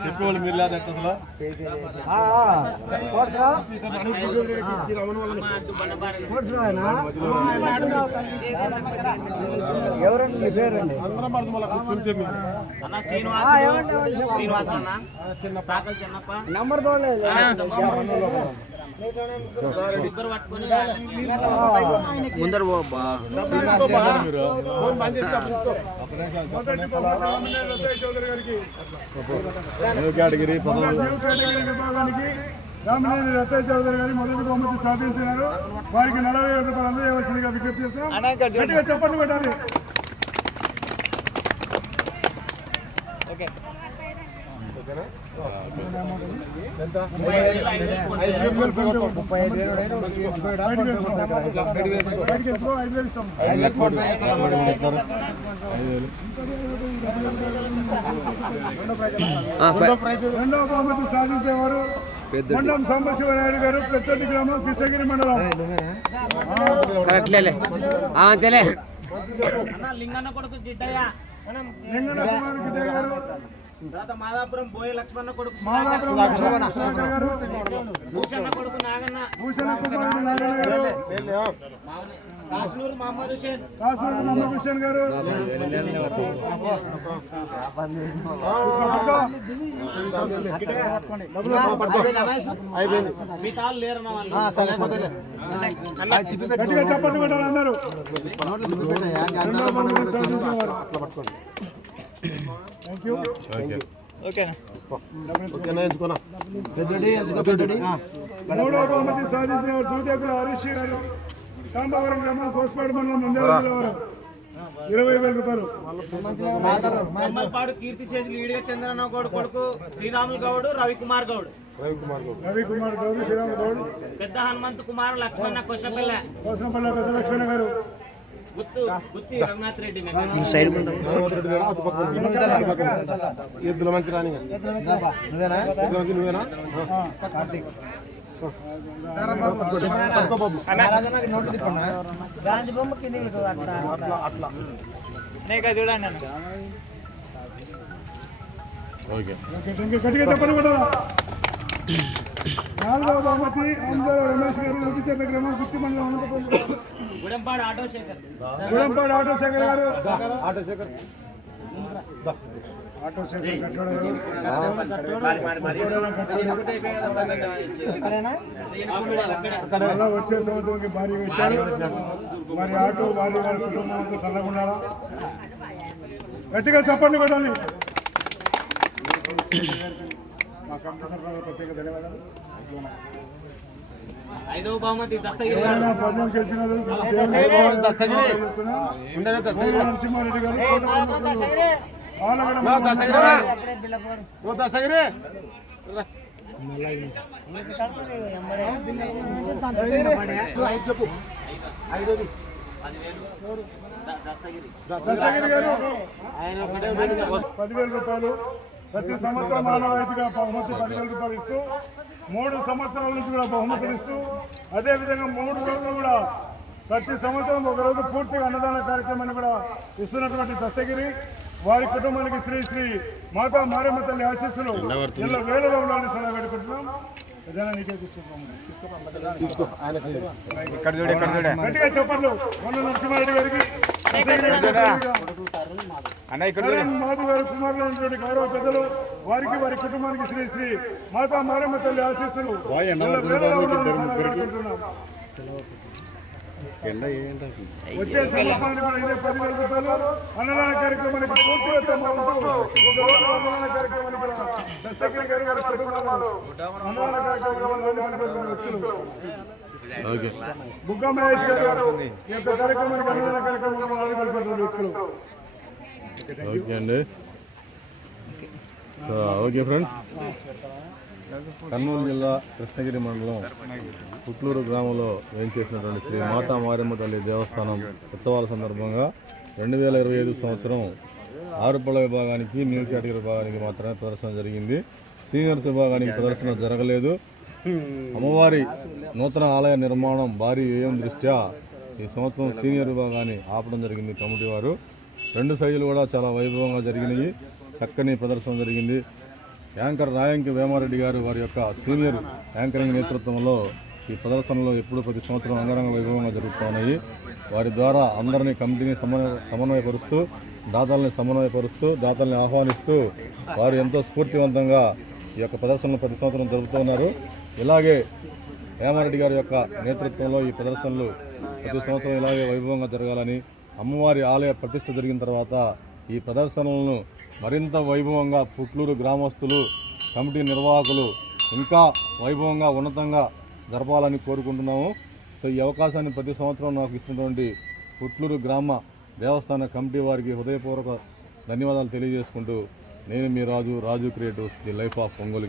చెప్పేవాళ్ళు మీరు లేదా అసలు ఎవరండి మీ పేరండి? అందరం పడుతుంది మళ్ళీ కూర్చొని చెప్పి అన్న శ్రీనివాస్ శ్రీనివాస్ అన్న. సాకల్ చిన్నప్ప. నంబర్ పట్టుకొని ముందర కేటగిరీ విభాగానికి రామినేని రత్తయ్య చౌదరి గారి మొదటి బహుమతి సాధించినారు వారికి నలభై వేల రూపాయలు అందజేయవలసిందిగా విజ్ఞప్తి చేస్తున్నాం గట్టిగా చెప్పండి. పెట్టాలి ఎంత ఐదు వేలు ఐదు వేలు రెండో బహుమతి సాధించేవారు మండలం సాంబశివనాయుడు గారు పెద్దటి గ్రామం కృష్ణగిరి మండలం. కరెక్ట్లే అంతేలే అన్న లింగన్న కొడుకు గిడ్డయ్య. లింగన కుమార్ గిడ్డే గారు తర్వాత మాదాపురం బోయ లక్ష్మణ కొడుకు మాదాపురం సుధాకర్ గారు భూషణ కొడుకు నాగన్న భూషణ కుమార్ నారాయణ గారు కాశ్నూరు మహమ్మద్ హుసేన్ కాశ్మీర్ మహమ్మద్ హుసేన్ గారు అయిపోయింది మీ తాళ్ళు కొట్టాలి అందరూ ఓకేనా ఎంచుకున్నా మూడవ బహుమతి సాధించిన దూదేకుల హరీష్ గారు సాంబావరం గ్రామం కోస్పాడు మండలం నంద్యాల జిల్లా వారు. ఇరవై వేల రూపాయలు. కొమ్మలపాడు కీర్తి శేషులు ఈడిగా చంద్రన్న గౌడ్ కొడుకు శ్రీరాములు గౌడ్ రవికుమార్ గౌడ్. రవికుమార్ గౌడ్. రవి కుమార్ గౌడ్ శ్రీరామ్ గౌడ్. పెద్ద హనుమంత్ కుమార్ లక్ష్మణ కృష్ణపిల్ల. కోసంపల్లి పెద్ద లక్ష్మణ గారు గుత్తు గుత్తి రఘునాథ్ రెడ్డి మెగా సైడ్. ఎద్దుల మంచి రాని నువ్వేనా? అట్లా. ఓకే గట్టిగా చెప్పండి నాలుగవ బహుమతి అందరూ రమేష్ గారు ముద్దుచెర్ల గ్రామం గుత్తి మండలం అనంతపురం. గుడెంపాడు ఆటో శేఖర్. గుడంపాడు ఆటో శేఖర్ గారు. ఆటో శేఖర్. ఆటో శేఖర్ కట్టోడ గారు మళ్ళా వచ్చే సంవత్సరానికి భారీగా ఇచ్చారు మరి ఆటో వారి వారి కుటుంబం అంతా గట్టిగా చెప్పండి కొట్టాలి మా కంప్యూటర్ ద్వారా ప్రత్యేక ధన్యవాదాలు ఐదవ బహుమతి దస్తగిరి గారు ఎవరైనా పద్యం గెలిచినారు ఉండేనా దస్తగిరి? నరసింహారెడ్డి గారు కోటకొండ ఆలగడ నా దస్తగిరి ఓ దస్తగిరి చెప్పు ఐదోది ద- దస్తగిరి దస్తగిరి గారు ఆయన ఒకటే వేదిక. పదివేల రూపాయలు ప్రతి సంవత్సరం ఆనవాయితీగా బహుమతి పదివేల రూపాయలు ఇస్తూ మూడు సంవత్సరాల నుంచి కూడా బహుమతులు ఇస్తూ అదేవిధంగా మూడు రోజులు కూడా ప్రతి సంవత్సరం ఒక రోజు పూర్తిగా అన్నదాన కార్యక్రమాన్ని కూడా ఇస్తున్నటువంటి దస్తగిరి వారి కుటుంబానికి శ్రీ శ్రీ మాతా మారమ్మ తల్లి ఆశీస్సులు ఇలా వేలలో ఉండాలని సలహా పెట్టుకుంటున్నాం. గట్టిగా చెప్పండి. మొన్న నరసింహారెడ్డి గారికి. కరణ్ మాధు గారు కుమారులైనటువంటి గౌరవ పెద్దలు వారికి వారి కుటుంబానికి శ్రీ శ్రీ మాతా మారమ్మ తల్లి ఆశీస్సులు. వచ్చే సంవత్సరానికి కూడా ఇదే పదివేల రూపాయలు అన్నదాన కార్యక్రమానికి కూడా దస్తగిరి గారు వారి కుటుంబాలు అన్నదాన కార్యక్రమంలో వ్యక్తులు ఓకే. బుగ్గ మహేష్ గారు ఈ యొక్క కార్యక్రమానికి అన్నదాన కార్యక్రమంలో వ్యక్తులు ఓకే అండి. Okay friends. కర్నూలు జిల్లా కృష్ణగిరి మండలం పుట్లూరు గ్రామంలో వేయించేసినటువంటి శ్రీ మాతా మారమ్మ తల్లి దేవస్థానం ఉత్సవాల సందర్భంగా రెండు వేల ఇరవై ఐదు సంవత్సరం ఆరుపళ్ళ విభాగానికి న్యూ కేటగిరీ విభాగానికి మాత్రమే ప్రదర్శన జరిగింది. సీనియర్స్ విభాగానికి ప్రదర్శన జరగలేదు. అమ్మవారి నూతన ఆలయ నిర్మాణం భారీ వ్యయం దృష్ట్యా ఈ సంవత్సరం సీనియర్ విభాగాన్ని ఆపడం జరిగింది కమిటీ వారు. రెండు సైజులు కూడా చాలా వైభవంగా జరిగినాయి. చక్కని ప్రదర్శన జరిగింది. యాంకర్ రాయంకి వేమారెడ్డి గారు వారి యొక్క సీనియర్ యాంకరింగ్ నేతృత్వంలో ఈ ప్రదర్శనలో ఎప్పుడు ప్రతి సంవత్సరం అంగరంగ వైభవంగా జరుగుతూ ఉన్నాయి. వారి ద్వారా అందరినీ కమిటీని సమన్వయ సమన్వయపరుస్తూ దాతల్ని సమన్వయపరుస్తూ దాతల్ని ఆహ్వానిస్తూ వారు ఎంతో స్ఫూర్తివంతంగా ఈ యొక్క ప్రదర్శనలు ప్రతి సంవత్సరం జరుపుతూ ఉన్నారు. ఇలాగే వేమారెడ్డి గారి యొక్క నేతృత్వంలో ఈ ప్రదర్శనలు ప్రతి సంవత్సరం ఇలాగే వైభవంగా జరగాలని అమ్మవారి ఆలయ ప్రతిష్ట జరిగిన తర్వాత ఈ ప్రదర్శనలను మరింత వైభవంగా పుట్లూరు గ్రామస్తులు కమిటీ నిర్వాహకులు ఇంకా వైభవంగా ఉన్నతంగా జరపాలని కోరుకుంటున్నాము. సో ఈ అవకాశాన్ని ప్రతి సంవత్సరం నాకు ఇస్తున్నటువంటి పుట్లూరు గ్రామ దేవస్థాన కమిటీ వారికి హృదయపూర్వక ధన్యవాదాలు తెలియజేసుకుంటూ నేను మీ Raju Raju creatives the life of Ongole